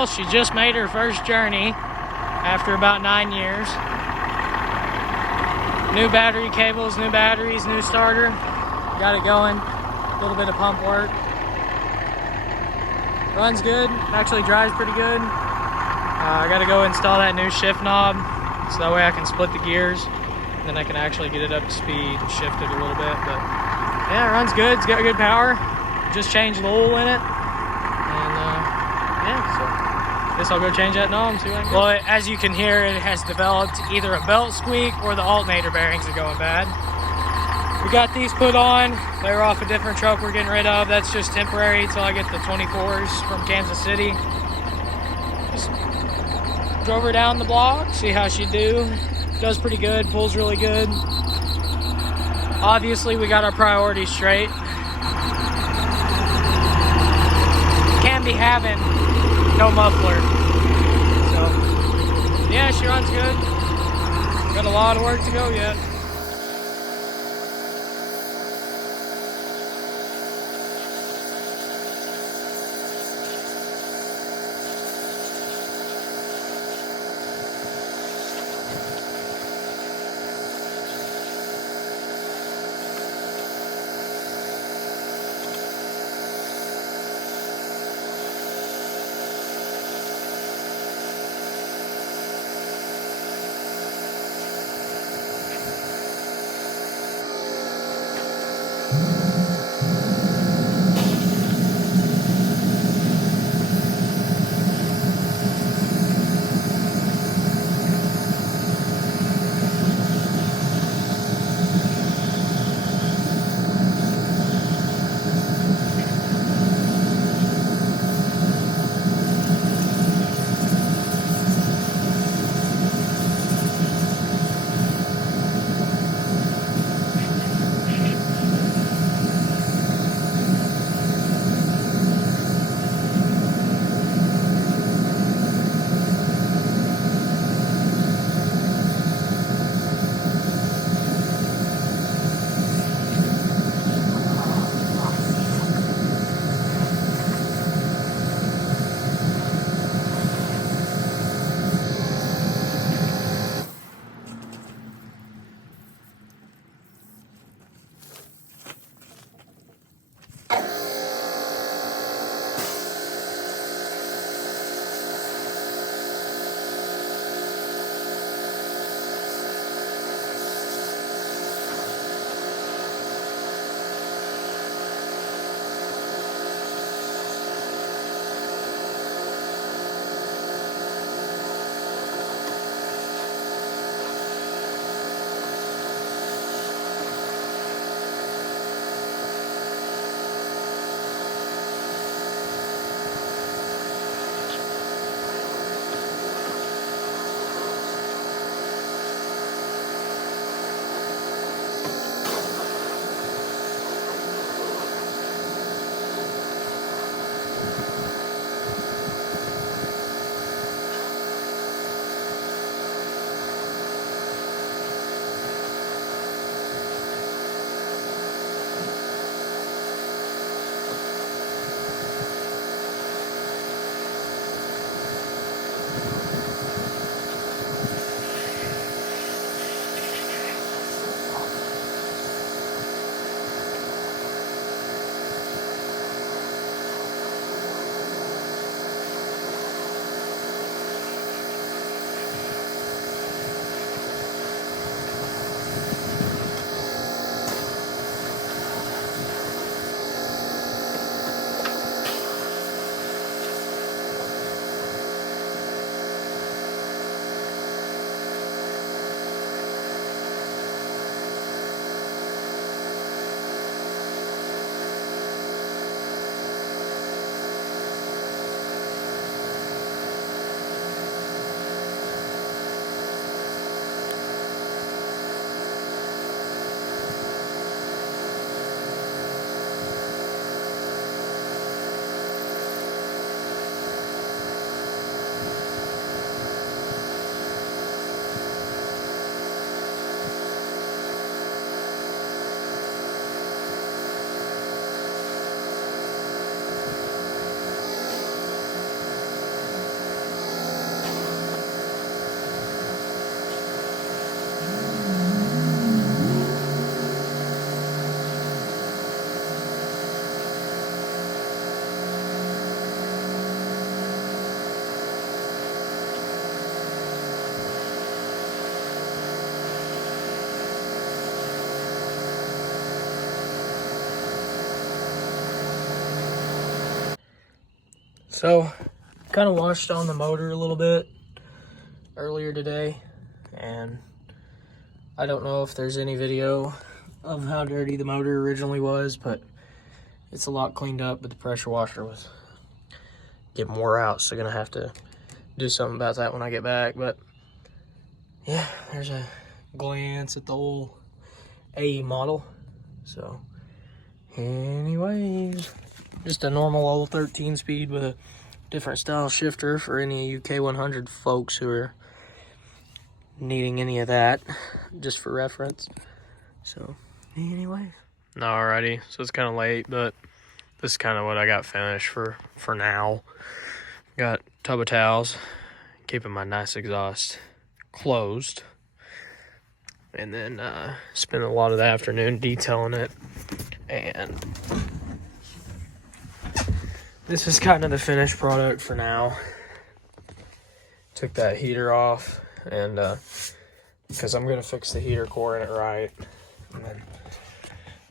well, she just made her first journey after about 9 years. New battery cables, new batteries, new starter. Got it going. A little bit of pump work. Runs good. Actually drives pretty good. I got to go install that new shift knob so that way I can split the gears. And then I can actually get it up to speed and shift it a little bit. But yeah, it runs good. It's got good power. Just changed the oil in it. And yeah, so I guess I'll go change that knob and see what I can do. Well, as you can hear, it has developed either a belt squeak or the alternator bearings are going bad. We got these put on. They were off a different truck we're getting rid of. That's just temporary until I get the 24s from Kansas City. Just drove her down the block, see how she do. Does pretty good, pulls really good. Obviously, we got our priorities straight. Can't be having no muffler. So, yeah, she runs good. Got a lot of work to go yet. So, kind of washed on the motor a little bit earlier today, and I don't know if there's any video of how dirty the motor originally was, but it's a lot cleaned up, but the pressure washer was getting wore out, so gonna have to do something about that when I get back. But yeah, there's a glance at the old A model. So anyways, just a normal old 13 speed with a different style shifter for any of you K100 folks who are needing any of that, just for reference. So anyway, alrighty, so it's kind of late, but this is kind of what I got finished for now. Got a tub of towels, keeping my nice exhaust closed, and then spent a lot of the afternoon detailing it. And this is kind of the finished product for now. Took that heater off, and because I'm gonna fix the heater core in it right, and then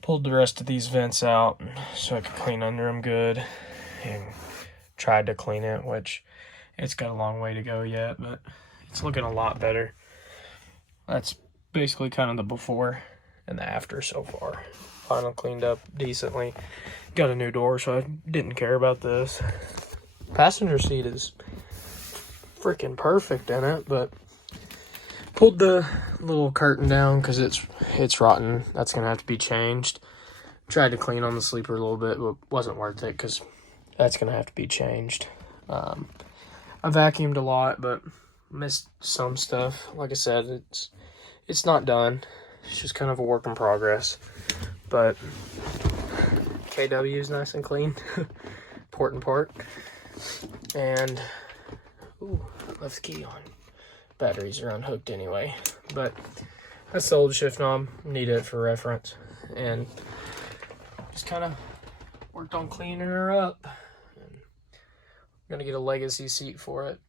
pulled the rest of these vents out so I could clean under them good, and tried to clean it, which it's got a long way to go yet, but it's looking a lot better. That's basically kind of the before and the after so far. Final cleaned up decently. Got a new door, so I didn't care about this. Passenger seat is freaking perfect in it, but pulled the little curtain down because it's rotten. That's gonna have to be changed. Tried to clean on the sleeper a little bit, but wasn't worth it because that's gonna have to be changed. I vacuumed a lot, but missed some stuff. Like I said, it's not done. It's just kind of a work in progress. But KW is nice and clean. Important part. And ooh, left the key on. Batteries are unhooked anyway. But that's the old shift knob. Need it for reference. And just kind of worked on cleaning her up. And I'm gonna get a legacy seat for it.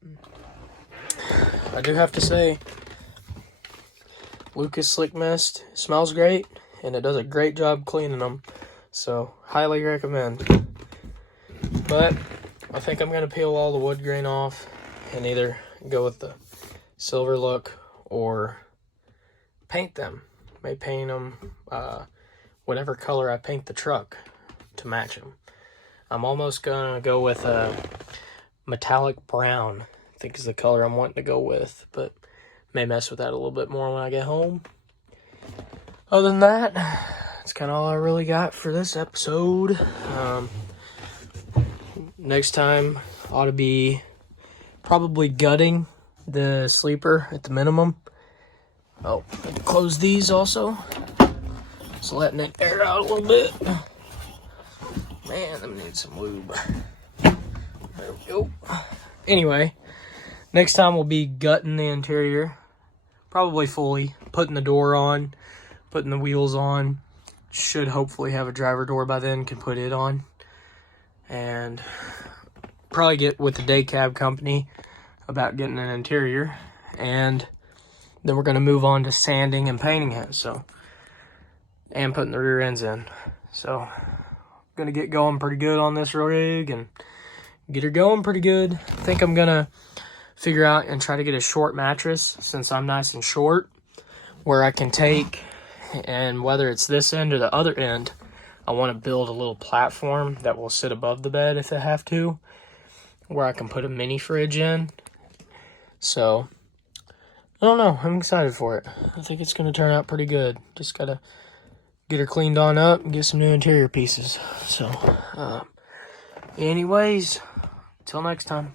I do have to say, Lucas Slick Mist smells great, and it does a great job cleaning them, so highly recommend. But I think I'm gonna peel all the wood grain off and either go with the silver look or paint them. May paint them whatever color I paint the truck to match them. I'm almost gonna go with a metallic brown, I think is the color I'm wanting to go with, but may mess with that a little bit more when I get home. Other than that, that's kind of all I really got for this episode. Next time ought to be probably gutting the sleeper at the minimum. Oh, I can close these also. Just letting it air out a little bit. Man, them need some lube. There we go. Anyway, next time we'll be gutting the interior. Probably fully. Putting the door on. Putting the wheels on. Should hopefully have a driver door by then. Can put it on. And probably get with the day cab company about getting an interior. And then we're going to move on to sanding and painting it. So, and putting the rear ends in. So, going to get going pretty good on this rig. And get her going pretty good. I think I'm going to figure out and try to get a short mattress, since I'm nice and short, where I can take, and whether it's this end or the other end, I want to build a little platform that will sit above the bed if I have to, where I can put a mini fridge in. So I don't know, I'm excited for it. I think it's going to turn out pretty good. Just gotta get her cleaned on up and get some new interior pieces. So anyways, till next time.